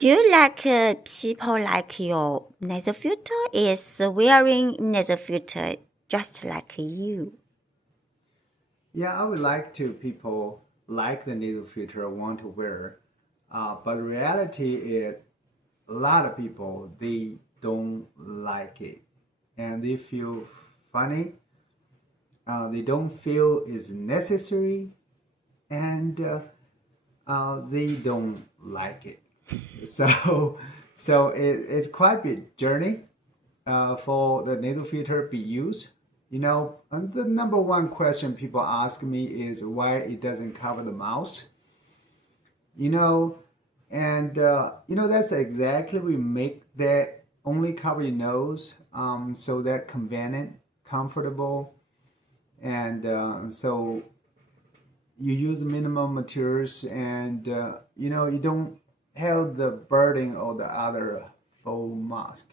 Do you like people like your nasal filter is wearing nasal filter just like you? Yeah, I would like to people like the needle filter want to wear, but reality is a lot of people they don't like it, and they feel funny. They don't feel is necessary, and they don't like it. So, it's quite a big journey for the needle filter be used. And the number one question people ask me is why it doesn't cover the mouth. You know, and that's exactly we make that only cover your nose, so that convenient, comfortable, and so you use minimum materials, and you don't have the burden of the other full mask.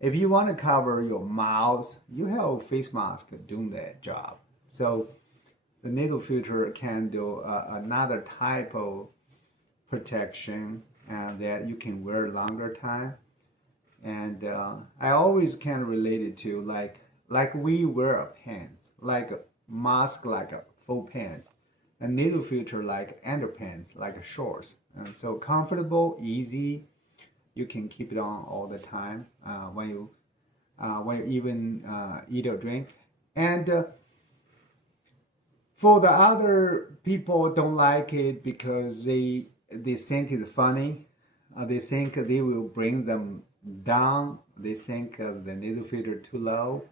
If you want to cover your mouth, you have a face mask doing that job. So the nasal filter can do another type of protection that you can wear longer time. And I always can relate it to like we wear a pants, like a mask, like a full pants, a needle filter like underpants, like a shorts. And so comfortable, easy. You can keep it on all the time when you even eat or drink. And for the other people don't like it because they think it's funny. They think they will bring them down. They think the needle filter too low.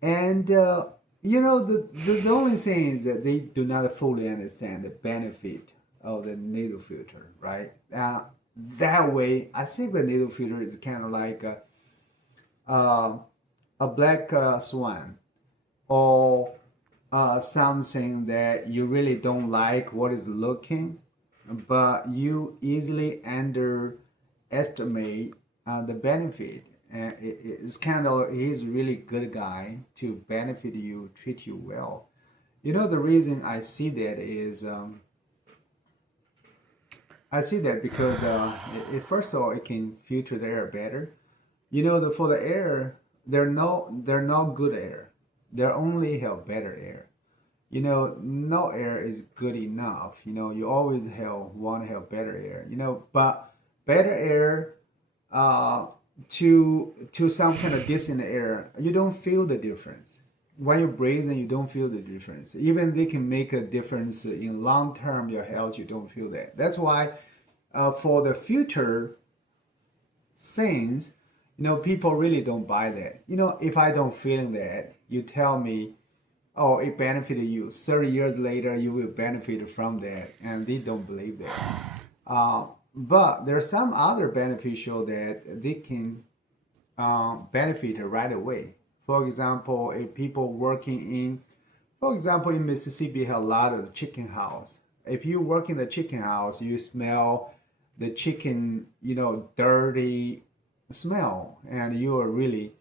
And the only thing is that they do not fully understand the benefit of the needle filter, right? That way, I think the needle filter is kind of like uh, a black swan, or something that you really don't like what is looking, but you easily underestimate the benefit. And it's kind of he's a really good guy to benefit you, treat you well. The reason I see that is I see that because first of all it can filter the air better. For the air, they're not good air. They only have better air. No air is good enough. You always want to have better air. But better air uh, to some kind of distant air, you don't feel the difference. When you're breathing, you don't feel the difference. Even they can make a difference in long term your health. You don't feel that. That's why for the future things, people really don't buy that. If I don't feel that, you tell me, oh, it benefited you. 30 years later, you will benefit from that. And they don't believe that. But there's some other beneficial that they can benefit right away. For example, if people working for example, in Mississippi, have a lot of chicken house. If you work in the chicken house, you smell the chicken, dirty smell, and you are really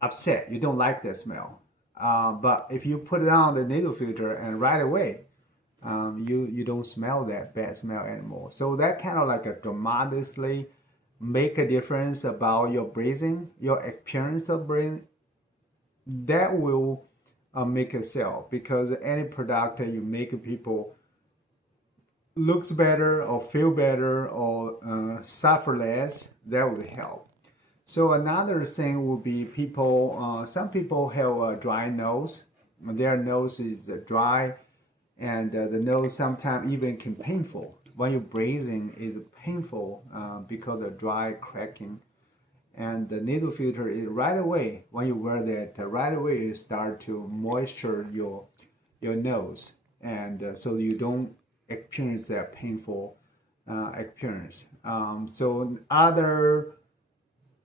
upset. You don't like that smell. But if you put it on the nasal filter and right away, you don't smell that bad smell anymore. So that kind of like a dramatically make a difference about your breathing, your appearance of breathing. That will make a sell because any product that you make people looks better or feel better or suffer less, that will help. So another thing would be some people have a dry nose. Their nose is dry, and the nose sometimes even can painful. When you're breathing is painful because of dry cracking. And the nasal filter is right away, when you wear that, right away it start to moisture your nose. And so you don't experience that painful experience. So other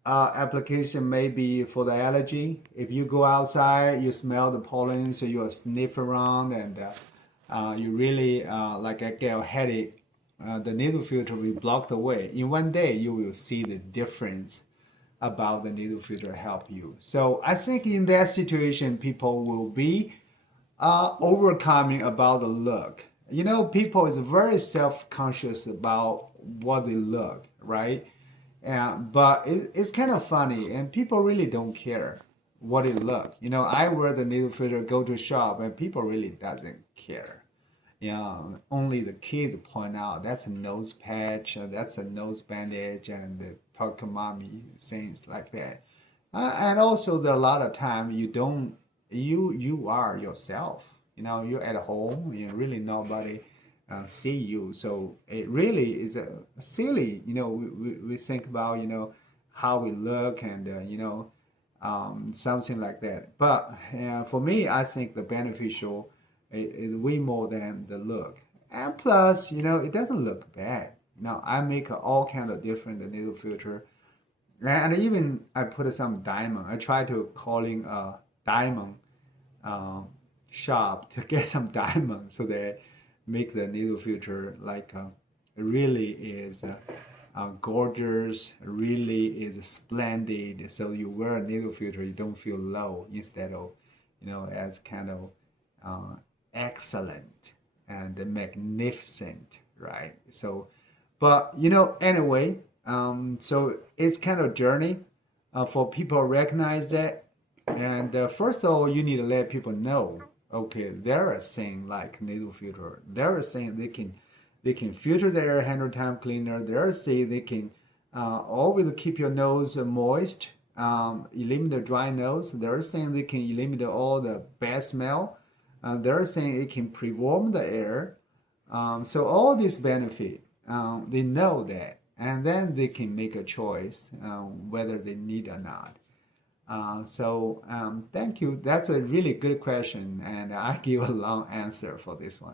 application may be for the allergy. If you go outside, you smell the pollen, so you sniff around, and you really like I get a headache. The nasal filter will block the way. In one day, you will see the difference about the nasal filter help you. So I think in that situation, people will be overcoming about the look. You know, people is very self-conscious about what they look, right? But it's kind of funny, and people really don't care what it look. You know, I wear the nasal filter, go to shop, and people really doesn't care. Only the kids point out that's a nose patch, that's a nose bandage, and they talk to mommy, things like that. And also, there are a lot of time you don't, you are yourself. You know, you're at home. You really nobody see you. So it really is a silly. You know, we think about how we look and something like that. But for me, I think the beneficial is way more than the look. And plus, it doesn't look bad. I make all kind of different nasal filter, and even I put some diamond. I try to calling a diamond uh, shop to get some diamond so they make the needle filter like really is gorgeous, really is splendid. So you wear a needle filter, you don't feel low instead of, as kind of uh, excellent and magnificent, right? So, but anyway, so it's kind of journey for people recognize that. And first of all, you need to let people know, okay, there are things like nasal filter. There are things they can filter the air 100 times cleaner. There are things they can always keep your nose moist, eliminate dry nose. There are things they can eliminate all the bad smell. There are things it can pre-warm the air. So all these benefit, they know that, and then they can make a choice whether they need or not. So thank you. That's a really good question, and I give a long answer for this one.